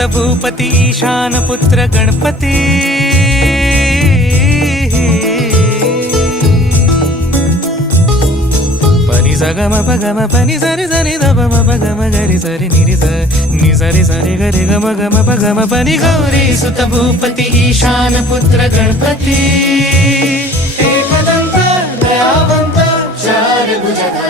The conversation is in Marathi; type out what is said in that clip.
सुत भूपती ईशान पुत्र गणपती पनी सगम पगम पनी सरि सरि दम पगम गरि सरि निरि नि सरि सरि गरि गम गम पगम पनी गौरी सुत भूपती ईशान पुत्र गणपती एकदंत दयावंत चार भुजधारी